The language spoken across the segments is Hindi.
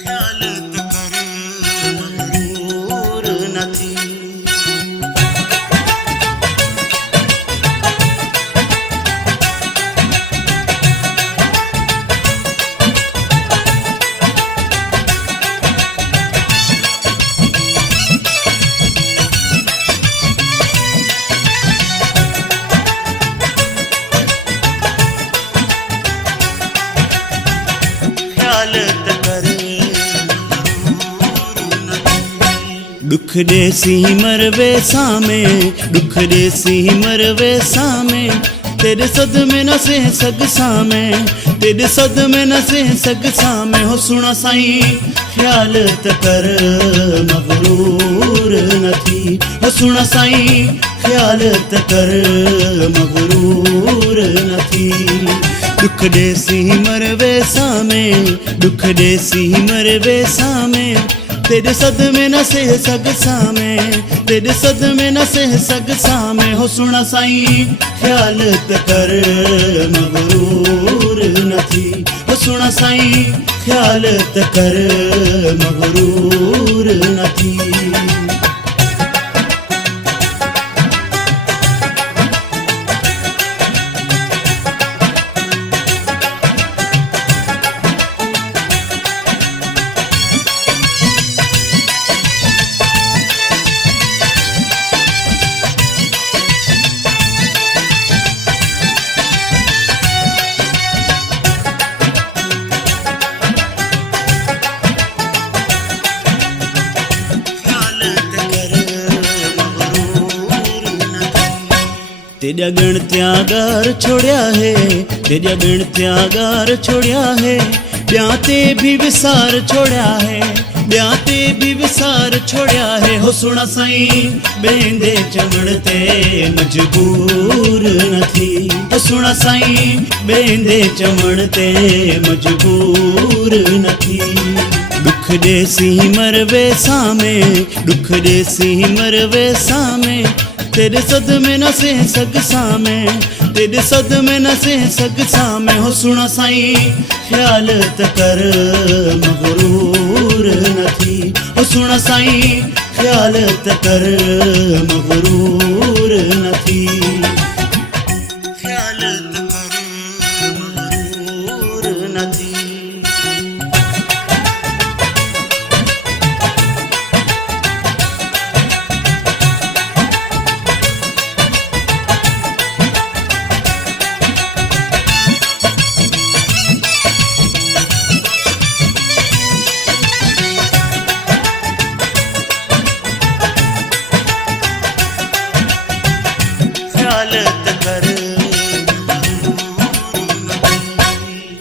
ख्याल त कर मगरूर નથી। दुख देसी मरवे सामे, दुख देसी मरवे सामे, तेरे सदमे न से सग सामे, तेरे सदमे न से सग सामे। हो सुना साईं ख्याल त कर मगरूर नथी। हो सुना साईं ख्याल त कर मगरूर नथी। दुख देसी मरवे सामे, दुख देसी मरवे सामे, तेरे सदमे न से सग सामे, तेरे सदमे न से सग सामे। हो सुना साईं ख्याल त कर मगरूर नथी। हो सुना साईं ख्याल त कर मगरूर नथी। तेजा गण त्यागार छोड़या है, तेजा गण त्यागार छोड़या है, ब्याते भी विसार छोड़या है, ब्याते भी विसार छोड़या है। हो सुना साईं बेंदे चमड़ते मजबूर नथी। हो सुना साईं बेंदे चमड़ते मजबूर नथी। दुख देसी मरवे सामे, दुख देसी मरवे सामे, तेरे सदमे न से सग सामे, तेरे सदमे न से सग सामे। हो सुना साईं ख्याल त कर मगरूर नथी। हो सुना साईं ख्याल त कर मगरूर नथी। ख्याल त कर मगरूर नथी।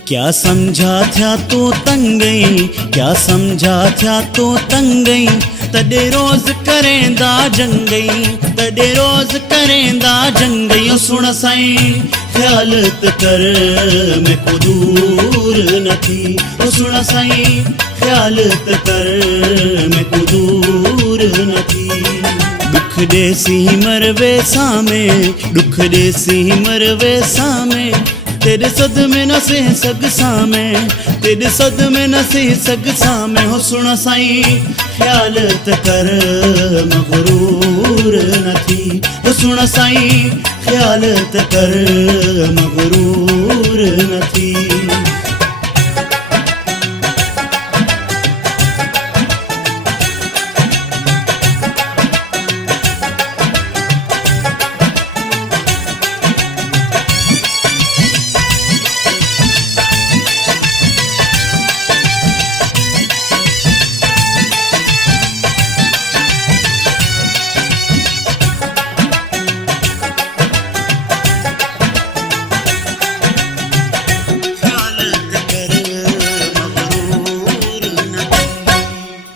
क्या समझा था तो तंगई, क्या समझा था तो तंगई, तड़े रोज करेंदा जंगई, तड़े रोज करेंदा जंगई। ओ सुना साईं ख्याल त कर मैं को दूर नथी। ओ सुना साईं ख्याल त कर मैं को दूर नथी। दुख देसी मरवे सामे, दुख देसी मरवे सामे, तेरे सदमे न से सग सामे, तेरे सदमे न से सग सामे। हो सुना साईं ख्याल त कर मगरूर नथी। हो सुना साईं ख्याल त कर मगरूर नथी।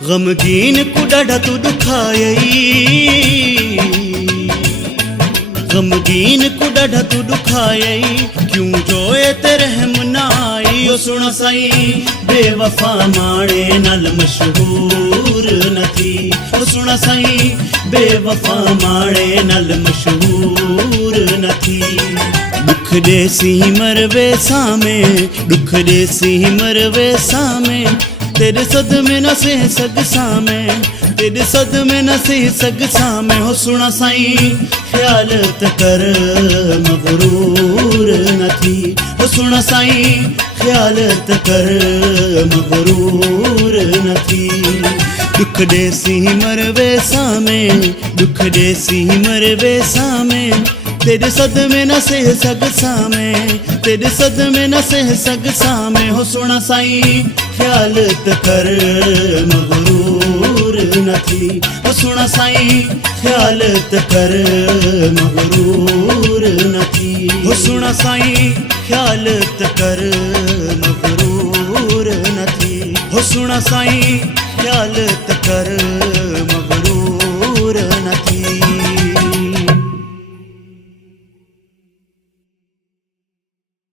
गमगीन को ॾाढा तू दुखायई, गमगीन को ॾाढा तू दुखायई, क्यों जोए ते रहम ना आई। ओ सुना साईं बेवफा माणे नाल मशहूर नथी। ओ सुना साईं बेवफा माणे नाल मशहूर नथी। दुख देसी मरवे सामे, दुख देसी मरवे सामे, तेरे सदमे न सह सघसां मैं, तेरे सदमे न सह सघसां मैं। हो सुणा साईं ख़्याल त कर मग़रूर न थी, हो सुणा साईं ख़्याल त कर मग़रूर न थी। दुख ॾेसी मर वेसां में, दुख ॾेसी मर वेसां में, तेरे सदमे न सह सघसां मैं, तेरे सदमे न सह सघसां मैं। हो सुणा साईं ख़्याल त कर मग़रूर न थी, हो सुणा साईं ख़्याल त कर मग़रूर न थी, हो सुणा साईं ख़्याल त कर मग़रूर न थी, हो सुणा साईं ख़्याल त कर